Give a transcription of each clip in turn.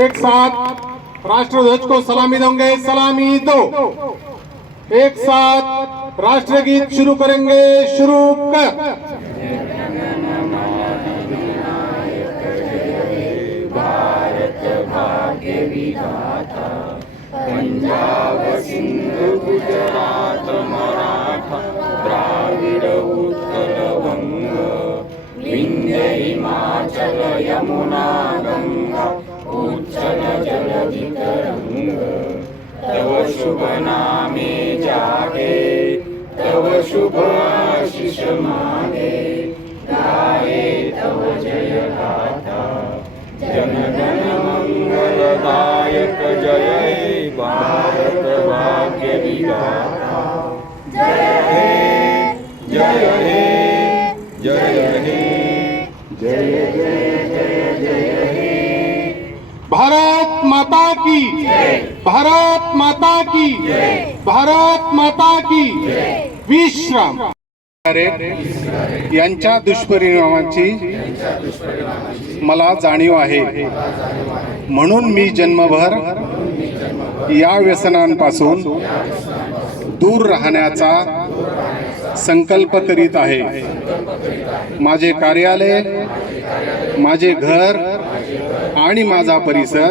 एक साथ राष्ट्रध्वज को सलामी देंगे सलामी दो। एक साथ राष्ट्रगीत शुरू करेंगे शुरू कर। पंजाब सिंध गुजरात मराठा द्राविड उत्कल वंग विंध्य हिमाचल यमुना गंगा। जलधि तरंग तव शुभ नामे जागे तव शुभ आशिष मागे गाये तव जय गाथा जन गण मंगलदायक जय हे भारत भाग्य विधाता जय हे जय हे जय हे जय जय जय की। भारत माता की। भारत माता की। विश्राम। यांच्या दुष्परिणामांची मला जाणीव आहे. म्हणून मी जन्मभर या व्यसनांपासून दूर राहण्याचा संकल्प करीत आहे. माझे कार्यालय माझे घर आणि माझा परिसर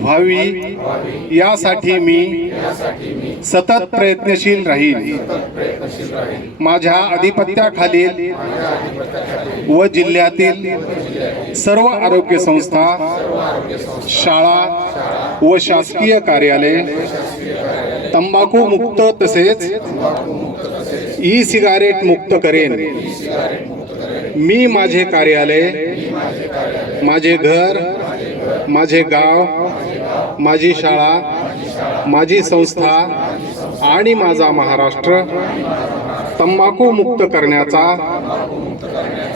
व्हावी यासाठी मी सतत प्रयत्नशील राहील. माझ्या अधिपत्याखालील व जिल्ह्यातील सर्व आरोग्य संस्था शाळा व शासकीय कार्यालय तंबाखू मुक्त तसेच ई सिगारेट मुक्त करेन. मी माझे कार्यालय माझे घर माझे गाव माझी शाळा माझी संस्था आणि माझा महाराष्ट्र तंबाखू मुक्त करण्याचा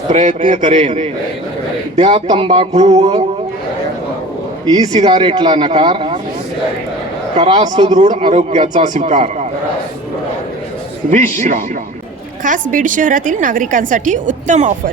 प्रयत्न करेन. त्या तंबाखू व ई सिगारेटला नकार. करा सुदृढ आरोग्याचा स्वीकार. विश्राम. खास बीड शहरातील नागरिकांसाठी उत्तम ऑफर